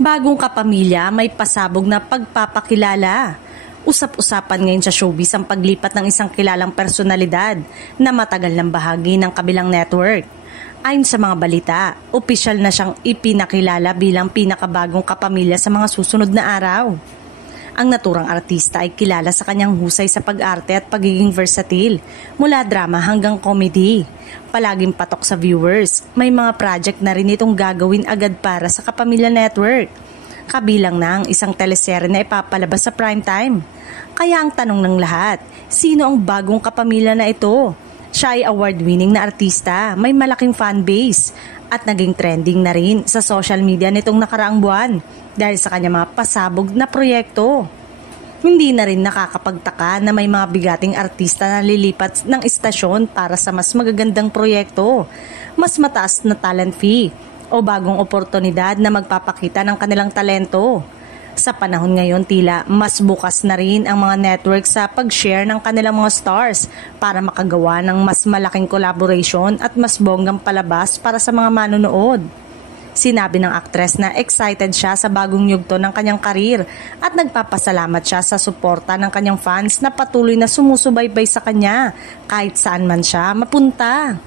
Bagong kapamilya, may pasabog na pagpapakilala. Usap-usapan ngayon sa showbiz ang paglipat ng isang kilalang personalidad na matagal ng bahagi ng kabilang network. Ayon sa mga balita, opisyal na siyang ipinakilala bilang pinakabagong kapamilya sa mga susunod na araw. Ang naturang artista ay kilala sa kanyang husay sa pag-arte at pagiging versatile, mula drama hanggang comedy. Palaging patok sa viewers, may mga project na rin itong gagawin agad para sa Kapamilya Network. Kabilang na ang isang teleserye na ipapalabas sa primetime. Kaya ang tanong ng lahat, sino ang bagong kapamilya na ito? Siya ay award-winning na artista, may malaking fanbase at naging trending na rin sa social media nitong nakaraang buwan dahil sa kanyang mga pasabog na proyekto. Hindi na rin nakakapagtaka na may mga bigating artista na lilipat ng istasyon para sa mas magagandang proyekto, mas mataas na talent fee o bagong oportunidad na magpapakita ng kanilang talento. Sa panahon ngayon, tila mas bukas na rin ang mga network sa pag-share ng kanilang mga stars para makagawa ng mas malaking collaboration at mas bonggang palabas para sa mga manonood. Sinabi ng aktres na excited siya sa bagong yugto ng kanyang karir at nagpapasalamat siya sa suporta ng kanyang fans na patuloy na sumusubaybay sa kanya kahit saan man siya mapunta.